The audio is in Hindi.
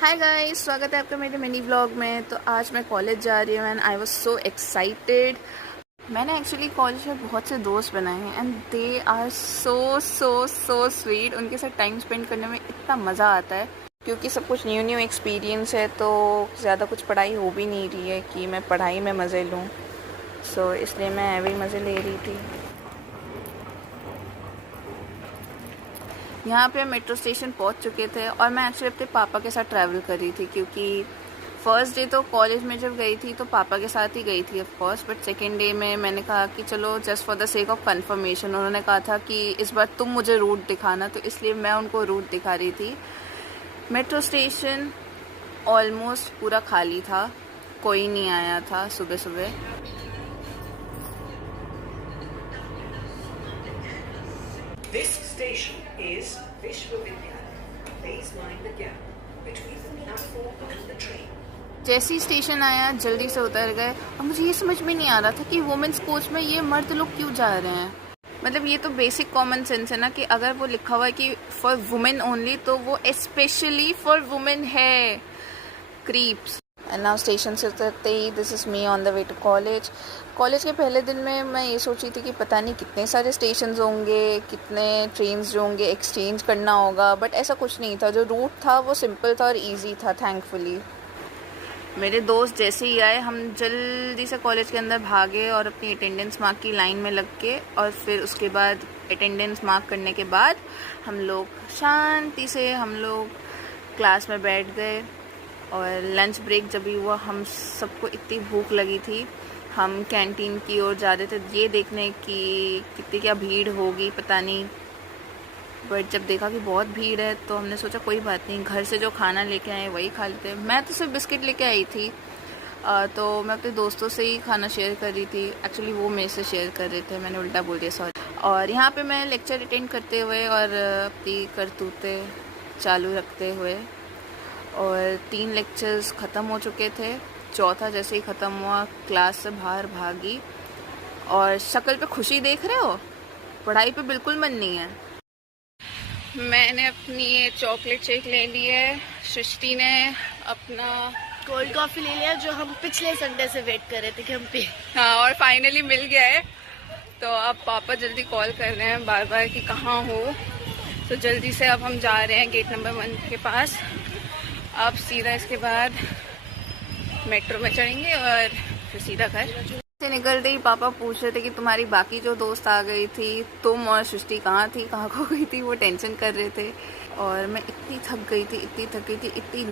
हाय गाइस, स्वागत है आपका मेरे मिनी व्लॉग में। तो आज मैं कॉलेज जा रही हूँ and I was so excited. मैंने एक्चुअली कॉलेज में बहुत से दोस्त बनाए हैं and they are so so so sweet. उनके साथ टाइम स्पेंड करने में इतना मज़ा आता है क्योंकि सब कुछ न्यू न्यू एक्सपीरियंस है, तो ज़्यादा कुछ पढ़ाई हो भी नहीं रही है कि मैं पढ़ाई में मज़े लूँ। सो इसलिए मैं ऐसे ही मज़े ले रही थी। यहाँ पे मेट्रो स्टेशन पहुँच चुके थे और मैं एक्चुअली अपने पापा के साथ ट्रैवल कर रही थी क्योंकि फर्स्ट डे तो कॉलेज में जब गई थी तो पापा के साथ ही गई थी of course, but second day में मैंने कहा कि चलो just for the sake of confirmation. उन्होंने कहा था कि इस बार तुम मुझे रूट दिखाना, तो इसलिए मैं उनको रूट दिखा रही थी। मेट्रो स्टेशन ऑलमोस्ट पूरा खाली था, कोई नहीं आया था सुबह सुबह। This station is Vishwavidyalaya. Please mind the gap between the platform and the train. जैसे ही स्टेशन आया जल्दी से उतर गए और मुझे ये समझ में नहीं आ रहा था कि वुमेन्स कोच में ये मर्द लोग क्यों जा रहे हैं। मतलब ये तो बेसिक कॉमन सेंस है ना कि अगर वो लिखा हुआ है कि फॉर वुमेन ओनली तो वो स्पेशली फॉर वुमेन है। क्रीप्स। एंड नाउ स्टेशन से उतरते ही this is me on the way to college. College के पहले दिन में मैं ये सोची थी कि पता नहीं कितने सारे स्टेशन होंगे, कितने ट्रेन्स जो होंगे, एक्सचेंज करना होगा, बट ऐसा कुछ नहीं था। जो रूट था वो सिंपल था और ईजी था, थैंकफुली। मेरे दोस्त जैसे ही आए हम जल्दी से कॉलेज के अंदर भागे और अपनी अटेंडेंस मार्क की लाइन में लग के, और फिर उसके बाद अटेंडेंस मार्क करने के बाद हम लोग शांति से क्लास में बैठ गए। और लंच ब्रेक जब भी हुआ हम सबको इतनी भूख लगी थी, हम कैंटीन की ओर जा रहे थे ये देखने की कितनी क्या भीड़ होगी पता नहीं, बट जब देखा कि बहुत भीड़ है तो हमने सोचा कोई बात नहीं, घर से जो खाना लेके आए वही खा लेते। मैं तो सिर्फ बिस्किट लेके आई थी, तो मैं अपने दोस्तों से ही खाना शेयर कर रही थी। एक्चुअली वो मेरे से शेयर कर रहे थे, मैंने उल्टा बोल दिया, सॉरी। और यहाँ पे मैं लेक्चर अटेंड करते हुए और अपनी करतूतें चालू रखते हुए, और 3 लेक्चर्स ख़त्म हो चुके थे। चौथा जैसे ही ख़त्म हुआ क्लास से बाहर भागी। और शक्ल पे खुशी देख रहे हो, पढ़ाई पे बिल्कुल मन नहीं है। मैंने अपनी चॉकलेट शेक ले ली है, सृष्टि ने अपना कोल्ड कॉफी ले लिया जो हम पिछले संडे से वेट कर रहे थे कि हम पी। हाँ, और फाइनली मिल गया है। तो अब पापा जल्दी कॉल कर रहे हैं बार बार कि कहाँ हो, तो जल्दी से अब हम जा रहे हैं गेट नंबर 1 के पास। अब सीधा इसके बाद मेट्रो में चढ़ेंगे और फिर सीधा घर से निकलते ही पापा पूछ रहे थे कि तुम्हारी बाकी जो दोस्त आ गई थी, तुम और सृष्टि कहाँ थी, कहाँ खो गई थी, वो टेंशन कर रहे थे। और मैं इतनी थक गई थी, इतनी